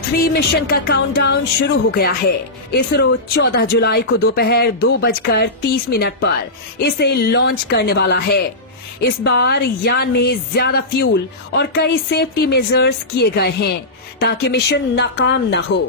3 mission का countdown शुरू हो गया है। इसरो 14 जुलाई को दोपहर 2:30 पर इसे लॉन्च करने वाला है। इस बार यान में ज्यादा फ्यूल और कई सेफ्टी मेजर्स किए गए हैं ताकि मिशन नाकाम न हो।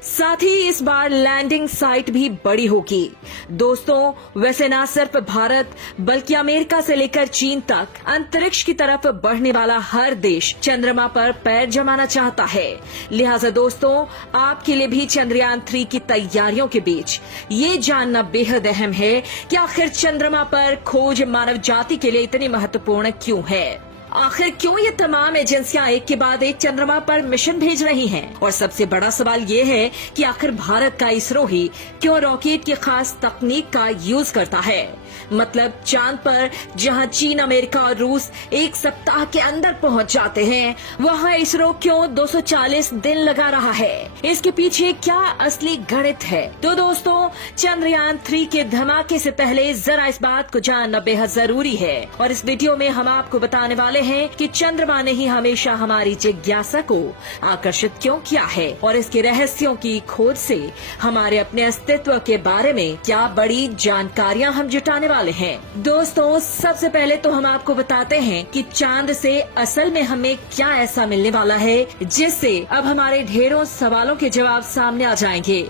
साथ ही इस बार लैंडिंग साइट भी बड़ी होगी। दोस्तों, वैसे न सिर्फ भारत बल्कि अमेरिका से लेकर चीन तक अंतरिक्ष की तरफ बढ़ने वाला हर देश चंद्रमा पर पैर जमाना चाहता है। लिहाजा दोस्तों, आपके लिए भी चंद्रयान 3 की तैयारियों के बीच ये जानना बेहद अहम है कि आखिर चंद्रमा पर खोज मानव जाति के लिए इतनी महत्वपूर्ण क्यों है। आखिर क्यों ये तमाम एजेंसियां एक के बाद एक चंद्रमा पर मिशन भेज रही हैं? और सबसे बड़ा सवाल ये है कि आखिर भारत का इसरो ही क्यों रॉकेट की खास तकनीक का यूज करता है। मतलब चांद पर जहां चीन, अमेरिका और रूस एक सप्ताह के अंदर पहुंच जाते हैं, वहां इसरो क्यों 240 दिन लगा रहा है? इसके पीछे क्या असली गणित है? तो दोस्तों, चंद्रयान 3 के धमाके से पहले जरा इस बात को जानना बेहद जरूरी है। और इस वीडियो में हम आपको बताने वाले हैं कि चंद्रमा ने ही हमेशा हमारी जिज्ञासा को आकर्षित क्यों किया है और इसके रहस्यों की खोज से हमारे अपने अस्तित्व के बारे में क्या बड़ी जानकारियां हम जुटाने वाले हैं। दोस्तों, सबसे पहले तो हम आपको बताते हैं कि चांद से असल में हमें क्या ऐसा मिलने वाला है जिससे अब हमारे ढेरों सवालों के जवाब सामने आ जाएंगे।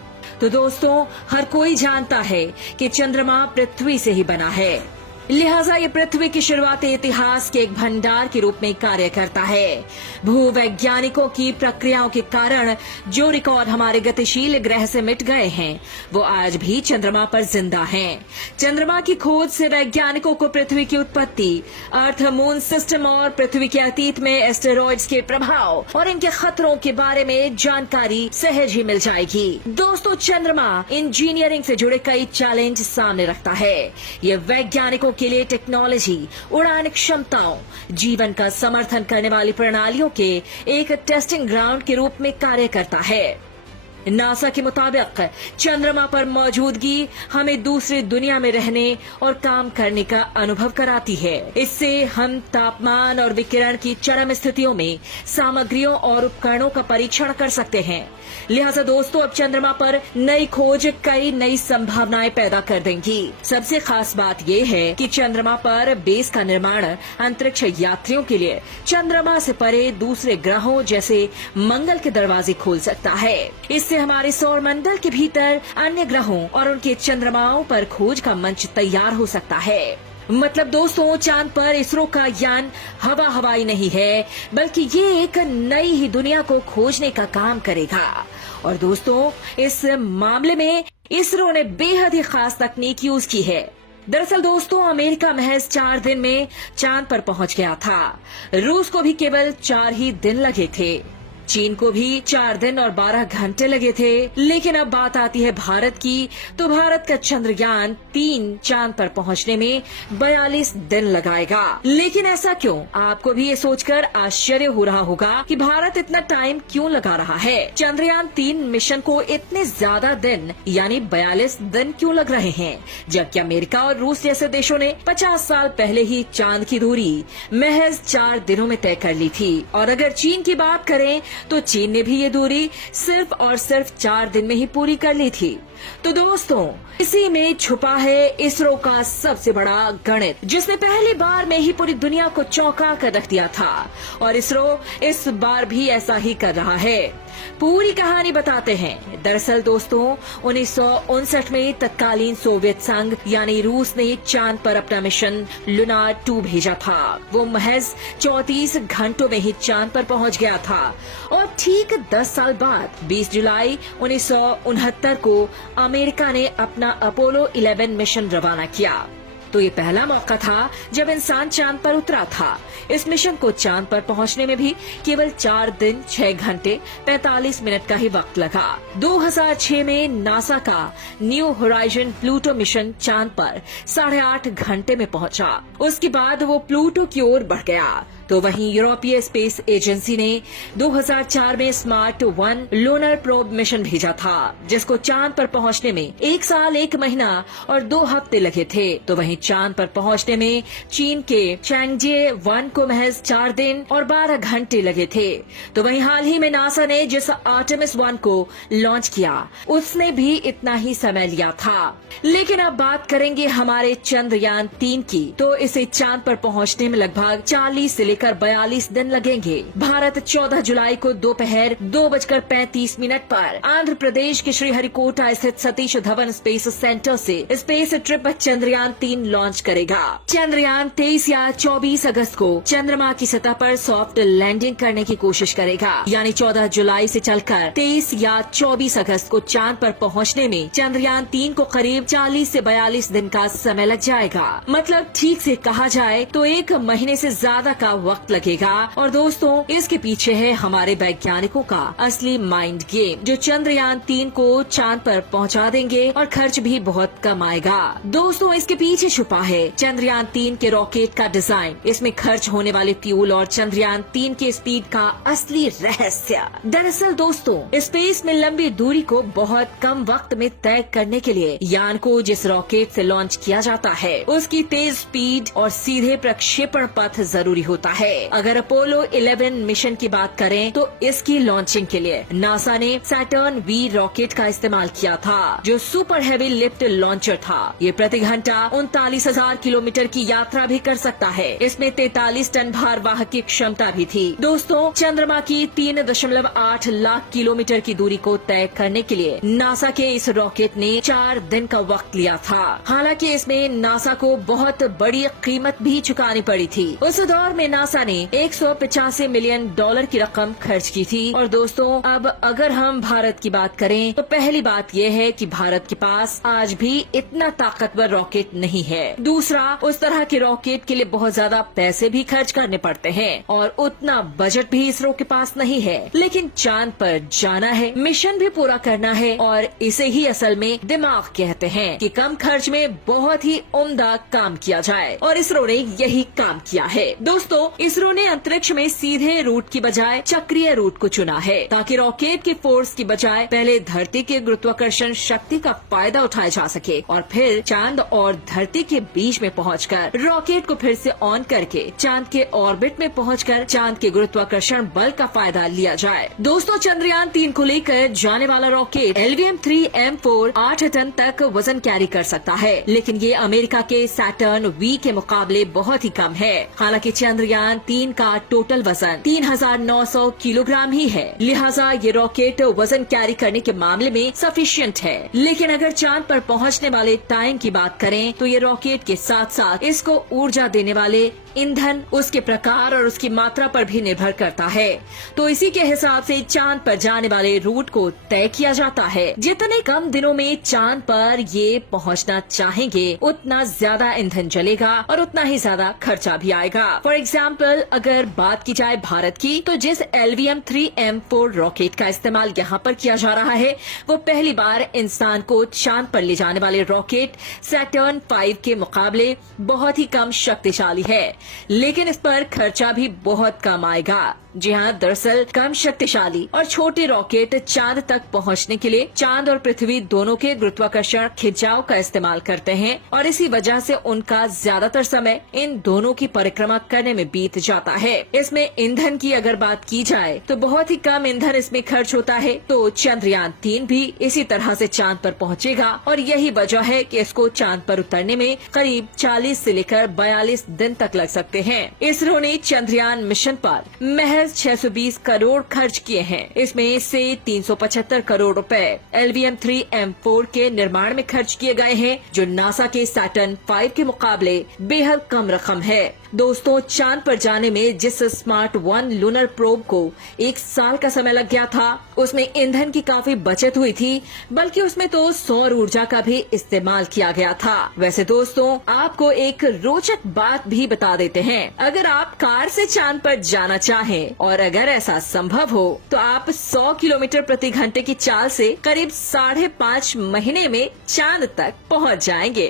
तो दोस्तों, हर कोई जानता है कि चंद्रमा पृथ्वी से ही बना है, लिहाजा ये पृथ्वी की शुरुआती इतिहास के एक भंडार के रूप में कार्य करता है। भूवैज्ञानिकों की प्रक्रियाओं के कारण जो रिकॉर्ड हमारे गतिशील ग्रह से मिट गए हैं, वो आज भी चंद्रमा पर जिंदा हैं। चंद्रमा की खोज से वैज्ञानिकों को पृथ्वी की उत्पत्ति, अर्थ मून सिस्टम और पृथ्वी के अतीत में एस्टेरॉइड्स के प्रभाव और इनके खतरों के बारे में जानकारी सहज ही मिल जाएगी। दोस्तों, चंद्रमा इंजीनियरिंग से जुड़े कई चैलेंज सामने रखता है। ये वैज्ञानिकों के लिए टेक्नोलॉजी, उड़ान क्षमताओं, जीवन का समर्थन करने वाली प्रणालियों के एक टेस्टिंग ग्राउंड के रूप में कार्य करता है। नासा के मुताबिक चंद्रमा पर मौजूदगी हमें दूसरी दुनिया में रहने और काम करने का अनुभव कराती है। इससे हम तापमान और विकिरण की चरम स्थितियों में सामग्रियों और उपकरणों का परीक्षण कर सकते हैं। लिहाजा दोस्तों, अब चंद्रमा पर नई खोज कई नई संभावनाएं पैदा कर देंगी। सबसे खास बात यह है कि चंद्रमा पर बेस का निर्माण अंतरिक्ष यात्रियों के लिए चंद्रमा से परे दूसरे ग्रहों जैसे मंगल के दरवाजे खोल सकता है। इससे हमारे सौर मंडल के भीतर अन्य ग्रहों और उनके चंद्रमाओं पर खोज का मंच तैयार हो सकता है। मतलब दोस्तों, चांद पर इसरो का यान हवाई नहीं है, बल्कि ये एक नई ही दुनिया को खोजने का काम करेगा। और दोस्तों, इस मामले में इसरो ने बेहद ही खास तकनीक यूज की है। दरअसल दोस्तों, अमेरिका महज 4 दिन में चांद पर पहुंच गया था। रूस को भी केवल 4 ही दिन लगे थे। चीन को भी 4 दिन और 12 घंटे लगे थे। लेकिन अब बात आती है भारत की, तो भारत का चंद्रयान 3 चांद पर पहुंचने में 42 दिन लगाएगा। लेकिन ऐसा क्यों? आपको भी ये सोचकर आश्चर्य हो रहा होगा कि भारत इतना टाइम क्यों लगा रहा है। चंद्रयान 3 मिशन को इतने ज्यादा दिन यानी 42 दिन क्यों लग रहे हैं, जबकि अमेरिका और रूस जैसे देशों ने 50 साल पहले ही चांद की दूरी महज 4 दिनों में तय कर ली थी। और अगर चीन की बात करें तो चीन ने भी ये दूरी सिर्फ और सिर्फ 4 दिन में ही पूरी कर ली थी। तो दोस्तों, इसी में छुपा है इसरो का सबसे बड़ा गणित, जिसने पहली बार में ही पूरी दुनिया को चौंका कर रख दिया था। और इसरो इस बार भी ऐसा ही कर रहा है। पूरी कहानी बताते हैं। दरअसल दोस्तों, 1959 में तत्कालीन सोवियत संघ यानी रूस ने चांद पर अपना मिशन लुनार 2 भेजा था। वो महज 34 घंटों में ही चांद पर पहुंच गया था। और ठीक 10 साल बाद 20 जुलाई 1969 को अमेरिका ने अपना अपोलो 11 मिशन रवाना किया। तो ये पहला मौका था जब इंसान चांद पर उतरा था। इस मिशन को चांद पर पहुंचने में भी केवल 4 दिन 6 घंटे 45 मिनट का ही वक्त लगा। 2006 में नासा का न्यू होराइजन प्लूटो मिशन चांद पर 8.5 घंटे में पहुंचा। उसके बाद वो प्लूटो की ओर बढ़ गया। तो वहीं यूरोपीय स्पेस एजेंसी ने 2004 में स्मार्ट 1 लूनर प्रोब मिशन भेजा था, जिसको चांद पर पहुंचने में 1 साल 1 महीना और 2 हफ्ते लगे थे। तो वहीं चांद पर पहुंचने में चीन के चैंगजे 1 को महज 4 दिन और 12 घंटे लगे थे। तो वहीं हाल ही में नासा ने जिस आर्टेमिस 1 को लॉन्च किया, उसने भी इतना ही समय लिया था। लेकिन अब बात करेंगे हमारे चंद्रयान 3 की, तो इसे चांद पर पहुंचने में लगभग 40 से लेकर 42 दिन लगेंगे। भारत 14 जुलाई को दोपहर 2:35 पर आंध्र प्रदेश के श्रीहरिकोटा स्थित सतीश धवन स्पेस सेंटर से स्पेस ट्रिप चंद्रयान 3 लॉन्च करेगा। चंद्रयान 23 या 24 अगस्त को चंद्रमा की सतह पर सॉफ्ट लैंडिंग करने की कोशिश करेगा। यानी 14 जुलाई से चलकर 23 या 24 अगस्त को चांद पर पहुंचने में चंद्रयान 3 को करीब 40 से 42 दिन का समय लग जाएगा। मतलब ठीक से कहा जाए तो 1 महीने से ज्यादा का वक्त लगेगा। और दोस्तों, इसके पीछे है हमारे वैज्ञानिकों का असली माइंड गेम, जो चंद्रयान 3 को चांद पर पहुंचा देंगे और खर्च भी बहुत कम आएगा। दोस्तों, इसके पीछे छुपा है चंद्रयान 3 के रॉकेट का डिजाइन, इसमें खर्च होने वाले फ्यूल और चंद्रयान 3 के स्पीड का असली रहस्य। दरअसल दोस्तों, स्पेस में लंबी दूरी को बहुत कम वक्त में तय करने के लिए यान को जिस रॉकेट से लॉन्च किया जाता है, उसकी तेज स्पीड और सीधे प्रक्षेपण पथ जरूरी होता है। अगर अपोलो 11 मिशन की बात करें तो इसकी लॉन्चिंग के लिए नासा ने सैटर्न वी रॉकेट का इस्तेमाल किया था, जो सुपर हैवी लिफ्ट लॉन्चर था। ये प्रति घंटा 39,000 किलोमीटर की यात्रा भी कर सकता है। इसमें 43 टन भार वाहक की क्षमता भी थी। दोस्तों, चंद्रमा की 3.8 लाख किलोमीटर की दूरी को तय करने के लिए नासा के इस रॉकेट ने 4 दिन का वक्त लिया था। हालांकि इसमें नासा को बहुत बड़ी कीमत भी चुकानी पड़ी थी। उस दौर में नासा ने $185 मिलियन की रकम खर्च की थी। और दोस्तों, अब अगर हम भारत की बात करें तो पहली बात यह है कि भारत के पास आज भी इतना ताकतवर रॉकेट नहीं है। दूसरा, उस तरह के रॉकेट के लिए बहुत ज्यादा पैसे भी खर्च करने पड़ते हैं और उतना बजट भी इसरो के पास नहीं है। लेकिन चांद पर जाना है, मिशन भी पूरा करना है, और इसे ही असल में दिमाग कहते हैं कि कम खर्च में बहुत ही उम्दा काम किया जाए। और इसरो ने यही काम किया है। दोस्तों, इसरो ने अंतरिक्ष में सीधे रूट की बजाय चक्रीय रूट को चुना है, ताकि रॉकेट के फोर्स की बजाय पहले धरती के गुरुत्वाकर्षण शक्ति का फायदा उठाया जा सके और फिर चांद और धरती के बीच में पहुंचकर रॉकेट को फिर से ऑन करके चांद के ऑर्बिट में पहुंचकर चांद के गुरुत्वाकर्षण बल का फायदा लिया जाए। दोस्तों, चंद्रयान 3 को लेकर जाने वाला रॉकेट LVM-3M4 8 टन तक वजन कैरी कर सकता है, लेकिन ये अमेरिका के सैटर्न वी के मुकाबले बहुत ही कम है। हालांकि चंद्रयान 3 का टोटल वजन 3,900 किलोग्राम ही है, लिहाजा ये रॉकेट वजन कैरी करने के मामले में सफिशिएंट है। लेकिन अगर चांद पर पहुंचने वाले टाइम की बात करें तो ये रॉकेट के साथ साथ इसको ऊर्जा देने वाले ईंधन, उसके प्रकार और उसकी मात्रा पर भी निर्भर करता है। तो इसी के हिसाब से चांद पर जाने वाले रूट को तय किया जाता है। जितने कम दिनों में चांद पर ये पहुंचना चाहेंगे, उतना ज्यादा ईंधन जलेगा और उतना ही ज्यादा खर्चा भी आएगा। फॉर एग्जाम्पल, अगर बात की जाए भारत की, तो जिस LVM-3M4 रॉकेट का इस्तेमाल यहाँ पर किया जा रहा है, वो पहली बार इंसान को चांद पर ले जाने वाले रॉकेट सैटर्न 5 के मुकाबले बहुत ही कम शक्तिशाली है, लेकिन इस पर खर्चा भी बहुत कम आएगा। जी हाँ, दरअसल कम शक्तिशाली और छोटे रॉकेट चांद तक पहुंचने के लिए चांद और पृथ्वी दोनों के गुरुत्वाकर्षण खिंचाव का इस्तेमाल करते हैं, और इसी वजह से उनका ज्यादातर समय इन दोनों की परिक्रमा करने में बीत जाता है। इसमें ईंधन की अगर बात की जाए तो बहुत ही कम ईंधन इसमें खर्च होता है। तो चंद्रयान 3 भी इसी तरह से चांद पर पहुंचेगा, और यही वजह है कि इसको चांद पर उतरने में करीब 40 से लेकर 42 दिन तक लग सकते हैं। इसरो ने चंद्रयान मिशन पर महज 620 करोड़ खर्च किए हैं। इसमें से 375 करोड़ रुपए LVM-3M4 के निर्माण में खर्च किए गए हैं, जो नासा के सैटर्न 5 के मुकाबले बेहद कम रकम है। दोस्तों, चांद पर जाने में जिस स्मार्ट 1 लूनर प्रोब को 1 साल का समय लग गया था, उसमें ईंधन की काफी बचत हुई थी, बल्कि उसमें तो सौर ऊर्जा का भी इस्तेमाल किया गया था। वैसे दोस्तों, आपको एक रोचक बात भी बता देते हैं। अगर आप कार से चांद पर जाना चाहें और अगर ऐसा संभव हो तो आप 100 किलोमीटर प्रति घंटे की चाल से करीब 5.5 महीने में चांद तक पहुंच जाएंगे।